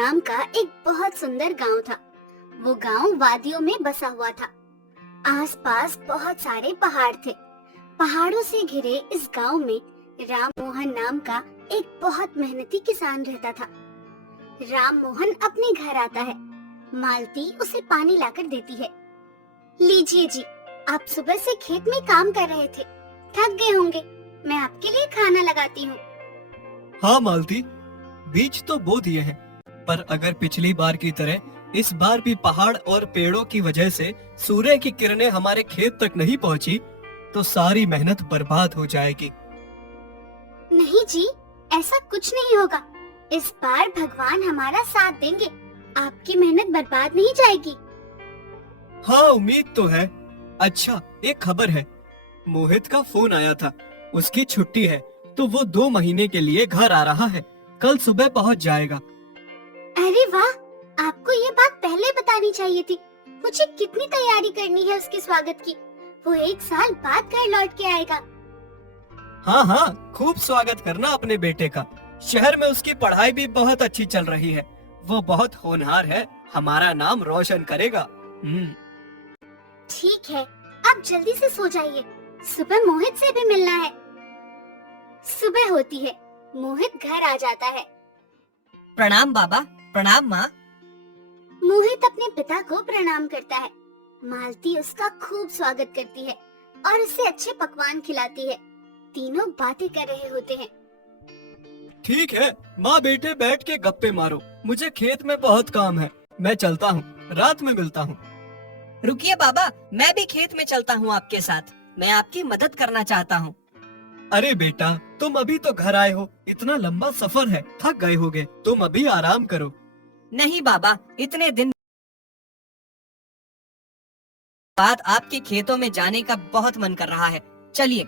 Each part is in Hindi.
नाम का एक बहुत सुंदर गांव था। वो गांव वादियों में बसा हुआ था। आसपास बहुत सारे पहाड़ थे। पहाड़ों से घिरे इस गांव में राम मोहन नाम का एक बहुत मेहनती किसान रहता था। राम मोहन अपने घर आता है। मालती उसे पानी लाकर देती है। लीजिए जी, आप सुबह से खेत में काम कर रहे थे, थक गए होंगे। मैं आपके लिए खाना लगाती हूँ। हाँ मालती, बीज तो बो दिए हैं, पर अगर पिछली बार की तरह इस बार भी पहाड़ और पेड़ों की वजह से सूर्य की किरणें हमारे खेत तक नहीं पहुँची, तो सारी मेहनत बर्बाद हो जाएगी। नहीं जी, ऐसा कुछ नहीं होगा। इस बार भगवान हमारा साथ देंगे। आपकी मेहनत बर्बाद नहीं जाएगी। हाँ, उम्मीद तो है। अच्छा, एक खबर है। मोहित का फोन आया था। उसकी छुट्टी है, तो वो 2 महीने के लिए घर आ रहा है। कल सुबह पहुंच जाएगा। अरे वाह, आपको ये बात पहले बतानी चाहिए थी। मुझे कितनी तैयारी करनी है उसके स्वागत की। वो 1 साल बाद घर लौट के आएगा। हाँ हाँ, खूब स्वागत करना अपने बेटे का। शहर में उसकी पढ़ाई भी बहुत अच्छी चल रही है। वो बहुत होनहार है, हमारा नाम रोशन करेगा। ठीक है, आप जल्दी से सो जाइए। सुबह मोहित से भी मिलना है। सुबह होती है, मोहित घर आ जाता है। प्रणाम बाबा। प्रणाम माँ। मोहित अपने पिता को प्रणाम करता है। मालती उसका खूब स्वागत करती है और उसे अच्छे पकवान खिलाती है। तीनों बातें कर रहे होते हैं। ठीक है, माँ बेटे बैठ के गप्पे मारो। मुझे खेत में बहुत काम है। मैं चलता हूँ, रात में मिलता हूँ। रुकिए बाबा, मैं भी खेत में चलता हूँ आपके साथ। मैं आपकी मदद करना चाहता हूँ। अरे बेटा, तुम अभी तो घर आए हो। इतना लंबा सफर है, थक गए होगे। तुम अभी आराम करो। नहीं बाबा, इतने दिन बाद आपके खेतों में जाने का बहुत मन कर रहा है। चलिए।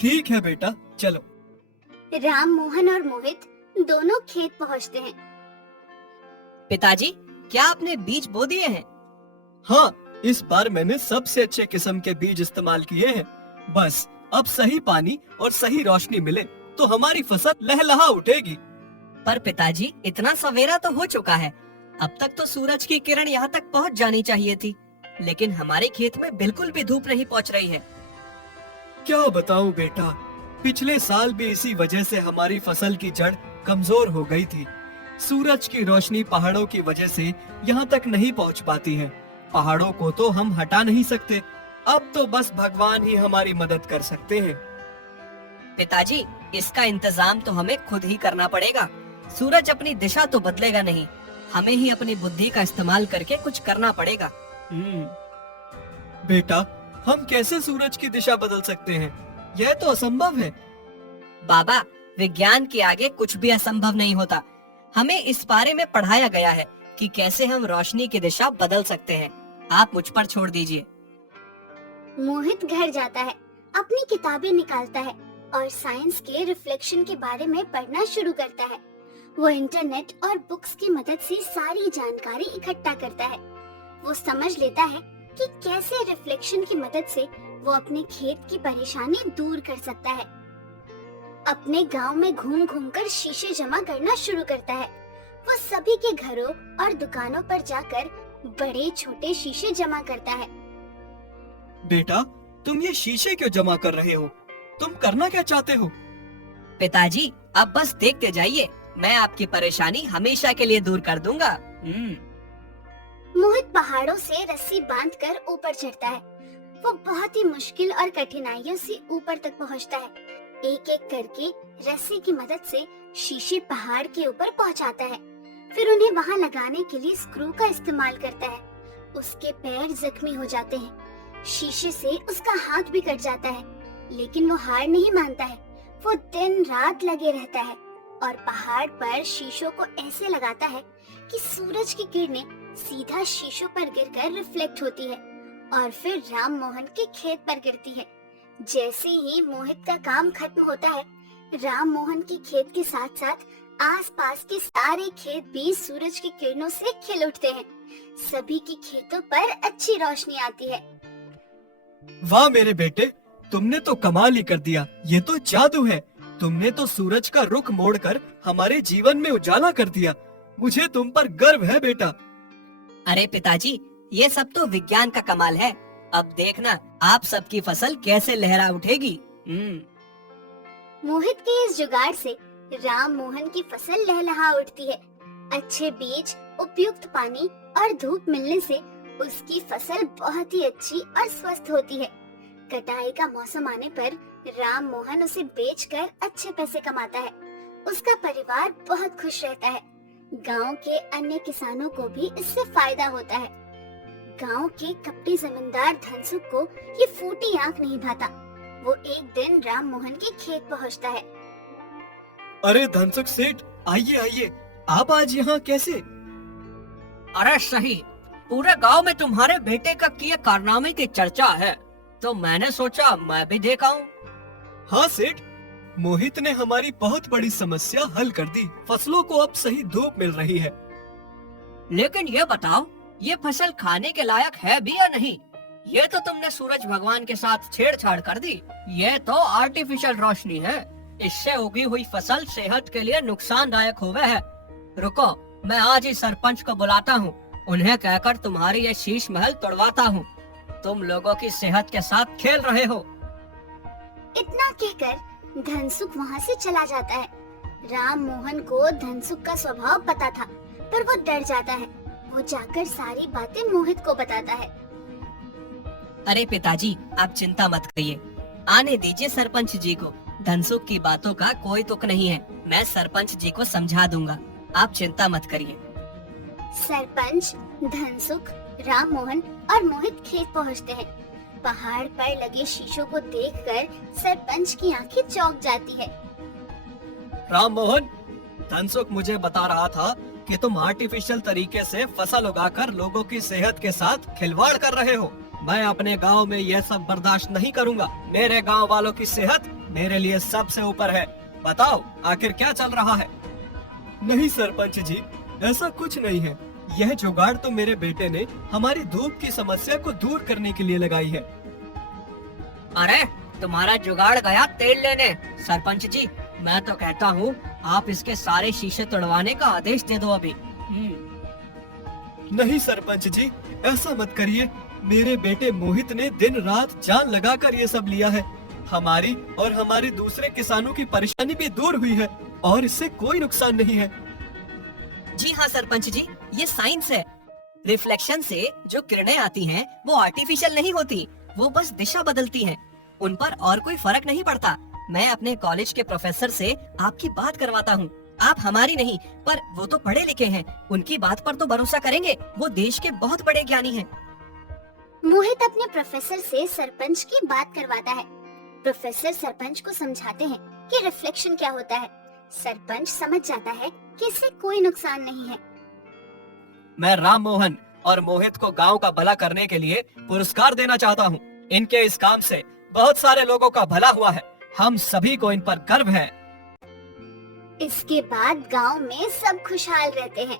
ठीक है बेटा, चलो। राम मोहन और मोहित दोनों खेत पहुँचते हैं। पिताजी, क्या आपने बीज बो दिए हैं? हाँ, इस बार मैंने सबसे अच्छे किस्म के बीज इस्तेमाल किए हैं। बस अब सही पानी और सही रोशनी मिले तो हमारी फसल लहलहा उठेगी। पर पिताजी, इतना सवेरा तो हो चुका है। अब तक तो सूरज की किरण यहाँ तक पहुँच जानी चाहिए थी, लेकिन हमारे खेत में बिल्कुल भी धूप नहीं पहुँच रही है। क्या बताऊं बेटा, पिछले साल भी इसी वजह से हमारी फसल की जड़ कमजोर हो गई थी। सूरज की रोशनी पहाड़ों की वजह से यहाँ तक नहीं पहुँच पाती है। पहाड़ों को तो हम हटा नहीं सकते। अब तो बस भगवान ही हमारी मदद कर सकते हैं। पिताजी, इसका इंतजाम तो हमें खुद ही करना पड़ेगा। सूरज अपनी दिशा तो बदलेगा नहीं। हमें ही अपनी बुद्धि का इस्तेमाल करके कुछ करना पड़ेगा। बेटा, हम कैसे सूरज की दिशा बदल सकते हैं? यह तो असंभव है। बाबा, विज्ञान के आगे कुछ भी असंभव नहीं होता। हमें इस बारे में पढ़ाया गया है कि कैसे हम रोशनी की दिशा बदल सकते हैं। आप मुझ पर छोड़ दीजिए। मोहित घर जाता है, अपनी किताबें निकालता है और साइंस के रिफ्लेक्शन के बारे में पढ़ना शुरू करता है। वो इंटरनेट और बुक्स की मदद से सारी जानकारी इकट्ठा करता है। वो समझ लेता है कि कैसे रिफ्लेक्शन की मदद से वो अपने खेत की परेशानी दूर कर सकता है। अपने गांव में घूम घूम कर शीशे जमा करना शुरू करता है। वो सभी के घरों और दुकानों पर जाकर बड़े छोटे शीशे जमा करता है। बेटा, तुम ये शीशे क्यों जमा कर रहे हो? तुम करना क्या चाहते हो? पिताजी, अब बस देखते जाइए। मैं आपकी परेशानी हमेशा के लिए दूर कर दूंगा। मोहित पहाड़ों से रस्सी बांधकर ऊपर चढ़ता है। वो बहुत ही मुश्किल और कठिनाइयों से ऊपर तक पहुंचता है। एक एक करके रस्सी की मदद से शीशे पहाड़ के ऊपर पहुंचाता है। फिर उन्हें वहां लगाने के लिए स्क्रू का इस्तेमाल करता है। उसके पैर जख्मी हो जाते हैं। शीशे से उसका हाथ भी कट जाता है, लेकिन वो हार नहीं मानता है। वो दिन रात लगे रहता है और पहाड़ पर शीशों को ऐसे लगाता है कि सूरज की किरणें सीधा शीशों पर गिरकर रिफ्लेक्ट होती है और फिर राम मोहन के खेत पर गिरती है। जैसे ही मोहित का काम खत्म होता है, राम मोहन के खेत के साथ साथ आसपास के सारे खेत भी सूरज की किरणों से खिल उठते हैं। सभी के खेतों पर अच्छी रोशनी आती है। वाह मेरे बेटे, तुमने तो कमाल ही कर दिया। ये तो जादू है। तुमने तो सूरज का रुख मोड़कर हमारे जीवन में उजाला कर दिया। मुझे तुम पर गर्व है बेटा। अरे पिताजी, ये सब तो विज्ञान का कमाल है। अब देखना आप सबकी फसल कैसे लहरा उठेगी। मोहित के इस जुगाड़ से राम मोहन की फसल लहलहा उठती है। अच्छे बीज, उपयुक्त पानी और धूप मिलने से उसकी फसल बहुत ही अच्छी और स्वस्थ होती है। कटाई का मौसम आने पर राम मोहन उसे बेचकर अच्छे पैसे कमाता है। उसका परिवार बहुत खुश रहता है। गांव के अन्य किसानों को भी इससे फायदा होता है। गांव के कपटी जमींदार धनसुख को ये फूटी आंख नहीं भाता। वो एक दिन राम मोहन के खेत पहुंचता है। अरे धनसुख सेठ, आइए आइए, आप आज यहाँ कैसे? अरे सही, पूरे गांव में तुम्हारे बेटे का किए कारनामे की चर्चा है, तो मैंने सोचा मैं भी देख आऊं। हाँ सेठ, मोहित ने हमारी बहुत बड़ी समस्या हल कर दी। फसलों को अब सही धूप मिल रही है। लेकिन ये बताओ, ये फसल खाने के लायक है भी या नहीं? ये तो तुमने सूरज भगवान के साथ छेड़छाड़ कर दी। ये तो आर्टिफिशियल रोशनी है। इससे उगी हुई फसल सेहत के लिए नुकसानदायक होवे है। रुको, मैं आज ही सरपंच को बुलाता हूँ। उन्हें कहकर तुम्हारी ये शीश महल तोड़वाता हूँ। तुम लोगों की सेहत के साथ खेल रहे हो। इतना कहकर धनसुख वहाँ से चला जाता है। राम मोहन को धनसुख का स्वभाव पता था, पर वो डर जाता है। वो जाकर सारी बातें मोहित को बताता है। अरे पिताजी, आप चिंता मत करिए। आने दीजिए सरपंच जी को। धनसुख की बातों का कोई तुक नहीं है। मैं सरपंच जी को समझा दूंगा। आप चिंता मत करिए। सरपंच, धनसुख, राम मोहन और मोहित खेत पहुँचते हैं। पहाड़ पर लगे शीशों को देखकर सरपंच की आंखें चौंक जाती है। राम मोहन, धनसुख मुझे बता रहा था कि तुम आर्टिफिशियल तरीके से फसल उगाकर लोगों की सेहत के साथ खिलवाड़ कर रहे हो। मैं अपने गांव में यह सब बर्दाश्त नहीं करूंगा। मेरे गांव वालों की सेहत मेरे लिए सबसे ऊपर है। बताओ आखिर क्या चल रहा है? नहीं सरपंच जी, ऐसा कुछ नहीं है। यह जुगाड़ तो मेरे बेटे ने हमारी धूप की समस्या को दूर करने के लिए लगाई है। अरे तुम्हारा जुगाड़ गया तेल लेने। सरपंच जी, मैं तो कहता हूँ आप इसके सारे शीशे तोड़वाने का आदेश दे दो अभी। नहीं सरपंच जी, ऐसा मत करिए। मेरे बेटे मोहित ने दिन रात जान लगाकर ये सब लिया है। हमारी और हमारे दूसरे किसानों की परेशानी भी दूर हुई है और इससे कोई नुकसान नहीं है। जी हाँ सरपंच जी, ये साइंस है। रिफ्लेक्शन से जो किरणें आती हैं, वो आर्टिफिशियल नहीं होती। वो बस दिशा बदलती हैं। उन पर और कोई फर्क नहीं पड़ता। मैं अपने कॉलेज के प्रोफेसर से आपकी बात करवाता हूँ। आप हमारी नहीं, पर वो तो पढ़े लिखे हैं। उनकी बात पर तो भरोसा करेंगे। वो देश के बहुत बड़े ज्ञानी हैं। मोहित अपने प्रोफेसर से सरपंच की बात करवाता है। प्रोफेसर सरपंच को समझाते हैं कि रिफ्लेक्शन क्या होता है। सरपंच समझ जाता है कि इससे कोई नुकसान नहीं है। मैं राम मोहन और मोहित को गांव का भला करने के लिए पुरस्कार देना चाहता हूं। इनके इस काम से बहुत सारे लोगों का भला हुआ है। हम सभी को इन पर गर्व है। इसके बाद गांव में सब खुशहाल रहते हैं।